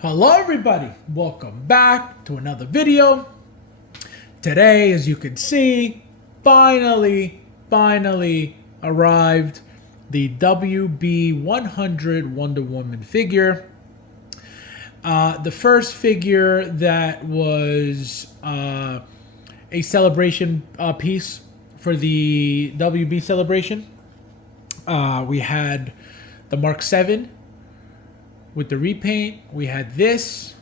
Hello everybody, welcome back to another video. Today, as you can see, finally arrived the WB100 Wonder Woman figure. The first figure that was a celebration piece for the WB celebration. We had the Mark 7 with the repaint. We had this,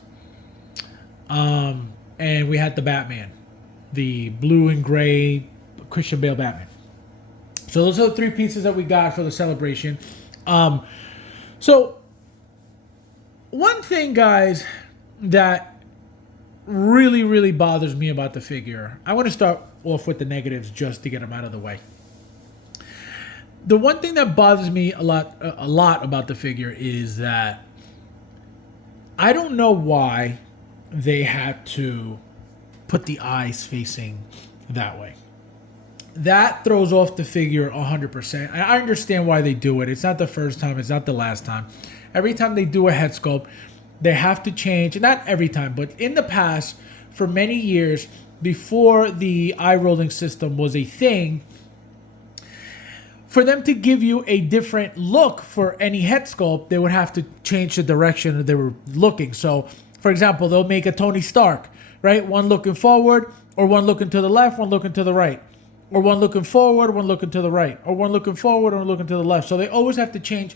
and we had the Batman, the blue and gray Christian Bale Batman. So those are the three pieces that we got for the celebration. So one thing, guys, that really bothers me about the figure, I want to start off with the negatives just to get them out of the way. The one thing that bothers me a lot about the figure is that I don't know why they had to put the eyes facing that way. That throws off the figure 100%. I understand why they do it. It's not the first time. It's not the last time. Every time they do a head sculpt, they have to change. Not every time, but in the past, for many years, before the eye rolling system was a thing, for them to give you a different look for any head sculpt, they would have to change the direction that they were looking. So, for example, they'll make a Tony Stark, right? One looking forward, or one looking to the left, one looking to the right. Or one looking forward, one looking to the right. Or one looking forward, one looking to the left. So they always have to change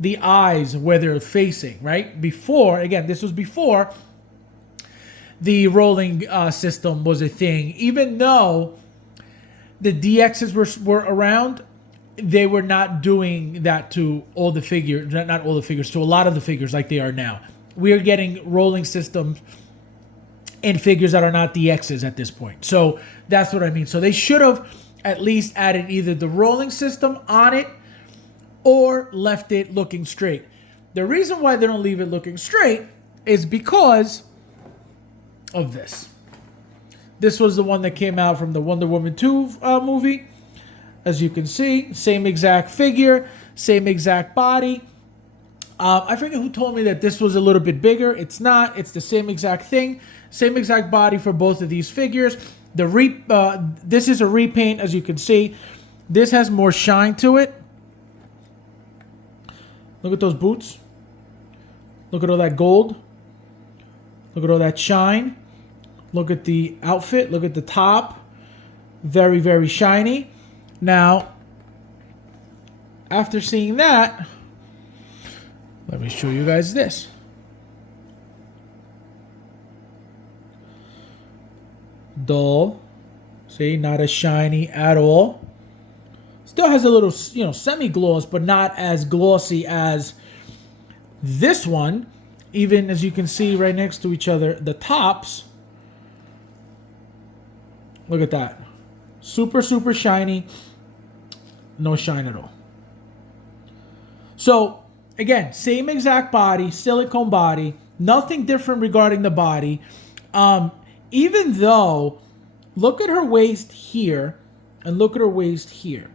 the eyes where they're facing, right? Before, again, this was before the rolling system was a thing. Even though the DXs were around, they were not doing that to all the figures, not all the figures, to a lot of the figures like they are now. We are getting rolling systems in figures that are not DXs at this point. So that's what I mean. So they should have at least added either the rolling system on it or left it looking straight. The reason why they don't leave it looking straight is because of this. This was the one that came out from the Wonder Woman 2 movie. As you can see, same exact figure, same exact body. I forget who told me that this was a little bit bigger. It's not. It's the same exact thing. Same exact body for both of these figures. This is a repaint, as you can see. This has more shine to it. Look at those boots. Look at all that gold. Look at all that shine. Look at the outfit. Look at the top. Very shiny. Now, after seeing that, let me show you guys this. Dull. See, not as shiny at all. Still has a little, semi-gloss, but not as glossy as this one. Even as you can see right next to each other, the tops. Look at that. Super shiny. No shine at all. So, again, same exact body, silicone body. Nothing different regarding the body. Even though, look at her waist here and look at her waist here.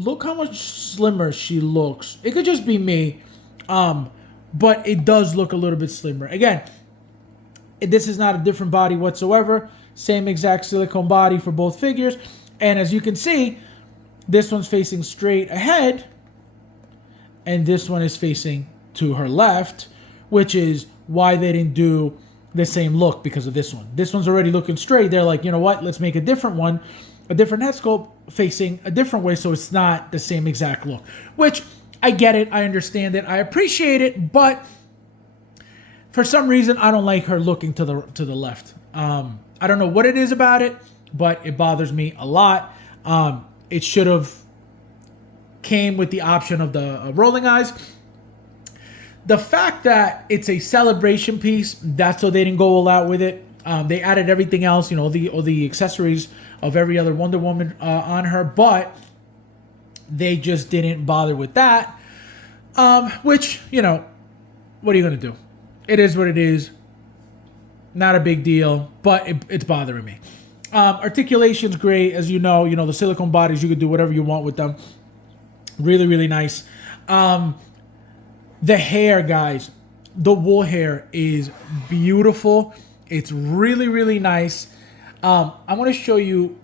Look how much slimmer she looks. It could just be me, but it does look a little bit slimmer. Again, this is not a different body whatsoever. Same exact silicone body for both figures. And as you can see, this one's facing straight ahead, and this one is facing to her left, which is why they didn't do the same look because of this one. This one's already looking straight. They're like, you know what? Let's make a different one, a different head sculpt facing a different way so it's not the same exact look, which I get it. I understand it. I appreciate it, but for some reason, I don't like her looking to the left. I don't know what it is about it, but it bothers me a lot. It should have came with the option of the rolling eyes. The fact that it's a celebration piece, that's so they didn't go all out with it. They added everything else, all the accessories of every other Wonder Woman on her, but they just didn't bother with that. Which, what are you going to do? It is what it is. Not a big deal, but it's bothering me. Articulation's great, as you know. The silicone bodies, you can do whatever you want with them. Really nice. The hair, guys. the wool hair is beautiful. It's really, really nice. I want to show you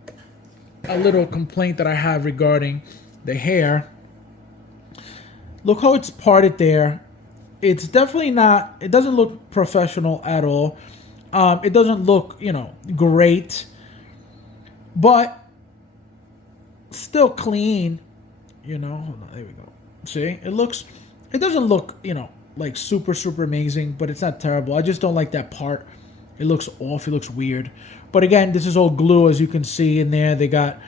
a little complaint that I have regarding the hair. Look how it's parted there. It's definitely not, it doesn't look professional at all. It doesn't look, you know, great, but still clean, you know. Hold on, there we go. See, it doesn't look, you know, like super, super amazing, but it's not terrible. I just don't like that part. It looks off, it looks weird. But again, this is all glue, as you can see in there. They got,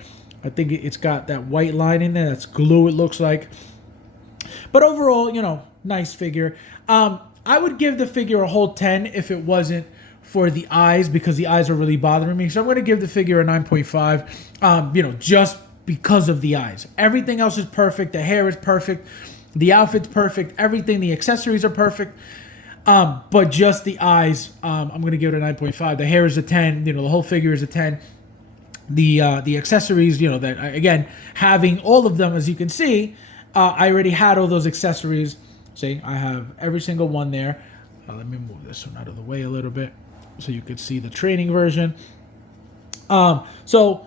I think it's got that white line in there. That's glue, it looks like. But overall, you know, nice figure. I would give the figure a whole 10 if it wasn't for the eyes, because the eyes are really bothering me. So I'm going to give the figure a 9.5, you know, just because of the eyes. Everything else is perfect. The hair is perfect. The outfit's perfect. Everything, the accessories are perfect. But just the eyes, I'm going to give it a 9.5. The hair is a 10. You know, the whole figure is a 10. The accessories, you know, that again, having all of them, as you can see, I already had all those accessories. See, I have every single one there. Let me move this one out of the way a little bit so you can see the training version. So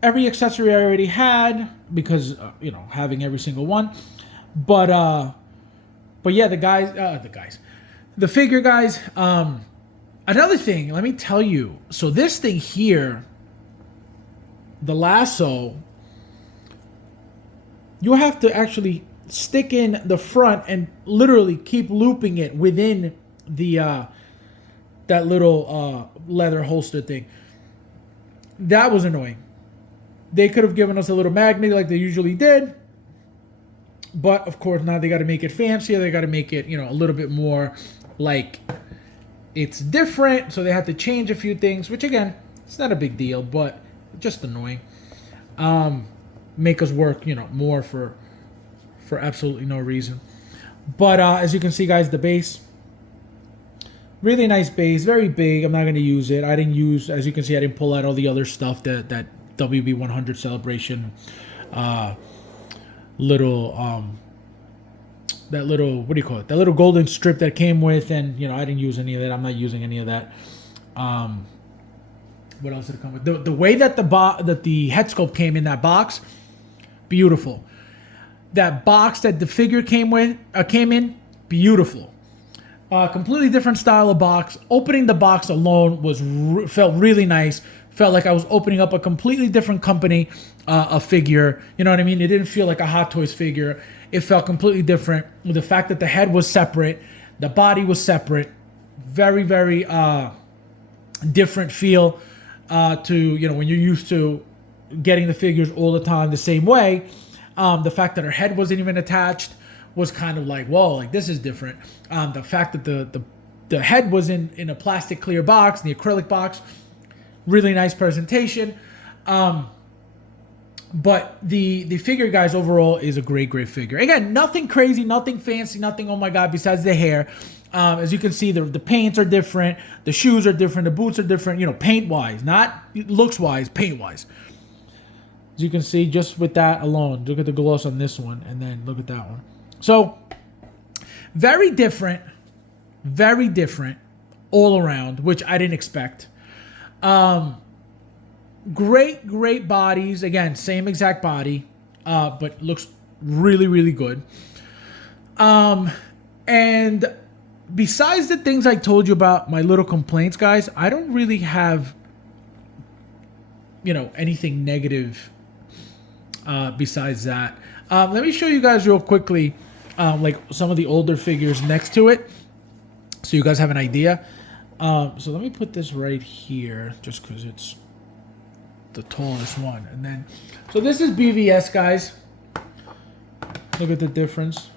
every accessory I already had because, you know, having every single one. But yeah, the figure guys. Another thing, let me tell you. So this thing here, the lasso, you have to actually stick in the front and literally keep looping it within the that little leather holster thing. That was annoying. They could have given us a little magnet like they usually did, but of course now they got to make it fancier. They got to make it, you know, a little bit more like it's different. So they had to change a few things, which again, it's not a big deal, but just annoying. Make us work, you know, more for absolutely no reason. But as you can see, guys, the base, really nice base, very big. I'm not going to use it. I didn't use, as you can see, I didn't pull out all the other stuff that WB100 celebration little that little, what do you call it, that little golden strip that came with, and you know, I didn't use any of that. I'm not using any of that. What else did it come with? The way that the head sculpt came in that box, beautiful. That box that the figure came in, beautiful. Completely different style of box. Opening the box alone felt really nice. Felt like I was opening up a completely different company, a figure. You know what I mean? It didn't feel like a Hot Toys figure. It felt completely different. The fact that the head was separate, the body was separate, very, very different feel to, you know, when you're used to getting the figures all the time the same way. The fact that her head wasn't even attached was kind of like, whoa, like this is different. The fact that the head was in a plastic clear box, the acrylic box, really nice presentation. But the figure, guys, overall is a great figure. Again, nothing crazy, nothing fancy, nothing, oh my God, besides the hair. As you can see, the paints are different, the shoes are different, the boots are different, you know, paint-wise, not looks-wise, paint-wise. As you can see, just with that alone, look at the gloss on this one, and then look at that one. So, very different all around, which I didn't expect. Great bodies. Again, same exact body, but looks really, really good. And besides the things I told you about, my little complaints, guys, I don't really have, you know, anything negative besides that. Let me show you guys real quickly, like some of the older figures next to it, so you guys have an idea. So let me put this right here, just because it's the tallest one. And then, so this is BVS, guys. Look at the difference.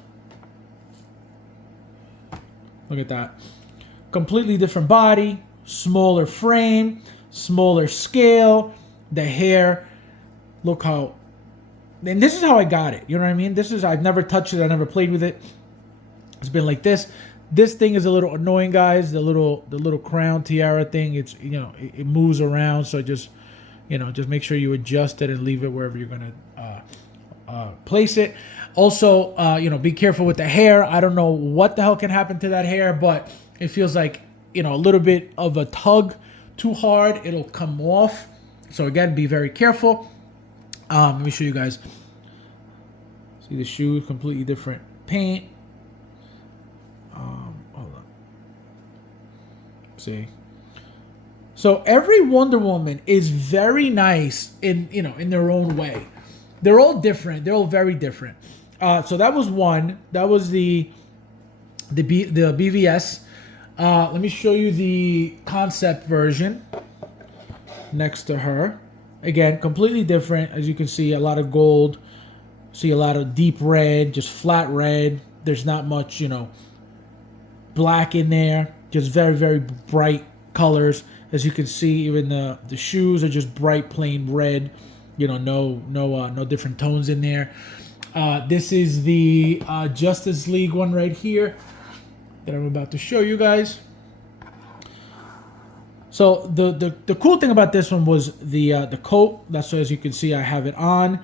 Look at that. Completely different body, smaller frame, smaller scale, the hair. Look how, and this is how I got it. You know what I mean? This is, I've never touched it. I never played with it. It's been like this. This thing is a little annoying, guys. The little crown tiara thing. It's, you know, it moves around. So just, you know, just make sure you adjust it and leave it wherever you're gonna place it. Also, be careful with the hair. I don't know what the hell can happen to that hair, but it feels like, a little bit of a tug too hard, it'll come off. So again, be very careful. Let me show you guys. See the shoe, completely different paint. Hold on. See. So every Wonder Woman is very nice in their own way. They're all different. They're all very different. So that was one. That was the BVS. Let me show you the concept version next to her. Again, completely different. As you can see, a lot of gold. See a lot of deep red, just flat red. There's not much, black in there. Just very, very bright colors. As you can see, even the shoes are just bright, plain red. No different tones in there. This is the Justice League one right here that I'm about to show you guys. So the cool thing about this one was the coat. That's, as you can see, I have it on.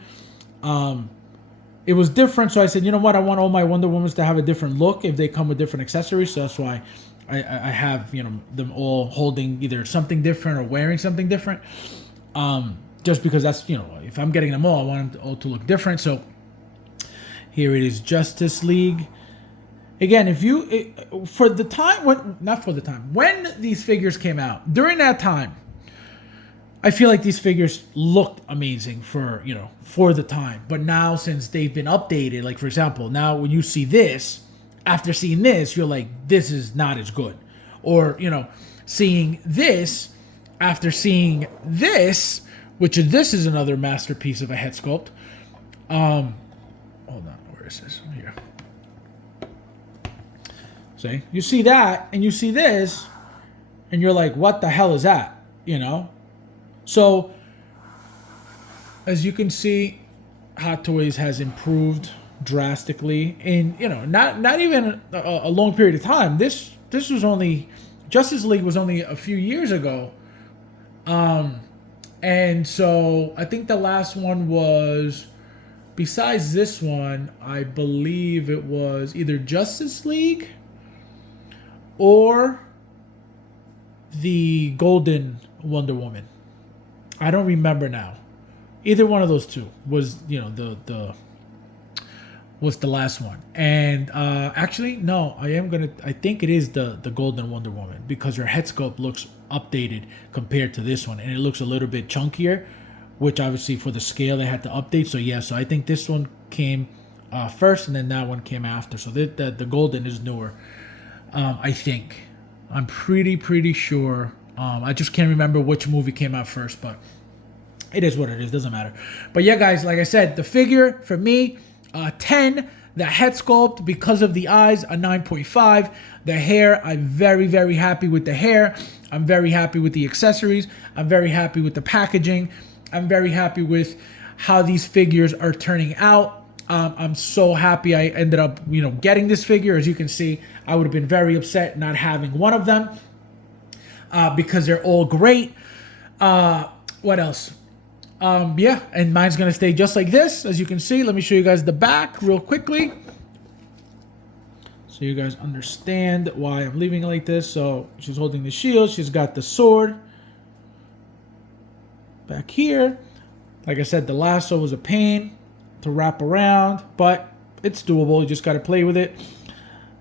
It was different, so I said, you know what? I want all my Wonder Womans to have a different look if they come with different accessories. So that's why I have them all holding either something different or wearing something different. Just because that's if I'm getting them all, I want them all to look different. So here it is, Justice League. Again, when these figures came out, during that time, I feel like these figures looked amazing for the time. But now, since they've been updated, like for example, now when you see this, after seeing this, you're like, this is not as good. Or, seeing this after seeing this, this is another masterpiece of a head sculpt. Hold on, where is this? Here. See, you see that, and you see this, and you're like, what the hell is that? So, as you can see, Hot Toys has improved drastically in, not even a long period of time. This was only, Justice League was only a few years ago. And so I think the last one was, besides this one, I believe it was either Justice League or the Golden Wonder Woman. I don't remember now. Either one of those two was, was the last one. And actually, no, I think it is the Golden Wonder Woman, because her head sculpt looks updated compared to this one, and it looks a little bit chunkier, which obviously for the scale they had to update. So yeah, so I think this one came first, and then that one came after. So the Golden is newer. I think. I'm pretty sure. I just can't remember which movie came out first, but it is what it is. Doesn't matter. But yeah, guys, like I said, the figure for me, 10. The head sculpt, because of the eyes, a 9.5. The hair, I'm very happy with the hair. I'm very happy with the accessories. I'm very happy with the packaging. I'm very happy with how these figures are turning out. I'm so happy I ended up, getting this figure. As you can see, I would have been very upset not having one of them because they're all great. What else? Yeah, and mine's going to stay just like this, as you can see. Let me show you guys the back real quickly, so you guys understand why I'm leaving it like this. So she's holding the shield. She's got the sword back here. Like I said, the lasso was a pain to wrap around, but it's doable. You just got to play with it.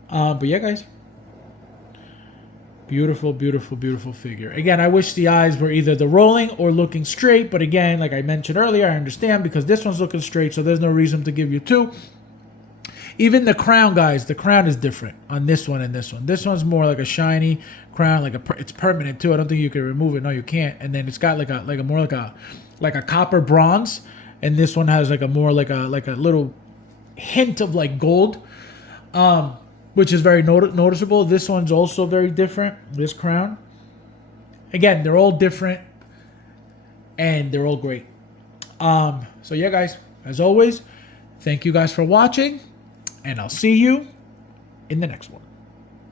But yeah, guys. Beautiful figure. Again, I wish the eyes were either the rolling or looking straight. But again, like I mentioned earlier, I understand because this one's looking straight, so there's no reason to give you two. Even the crown, guys, the crown is different on this one and this one. This one's more like a shiny crown, it's permanent too. I don't think you can remove it. No, you can't. And then it's got like a copper bronze, and this one has like a little hint of like gold. Which is very noticeable. This one's also very different, this crown. Again, they're all different, and they're all great. So yeah, guys, as always, thank you guys for watching, and I'll see you in the next one.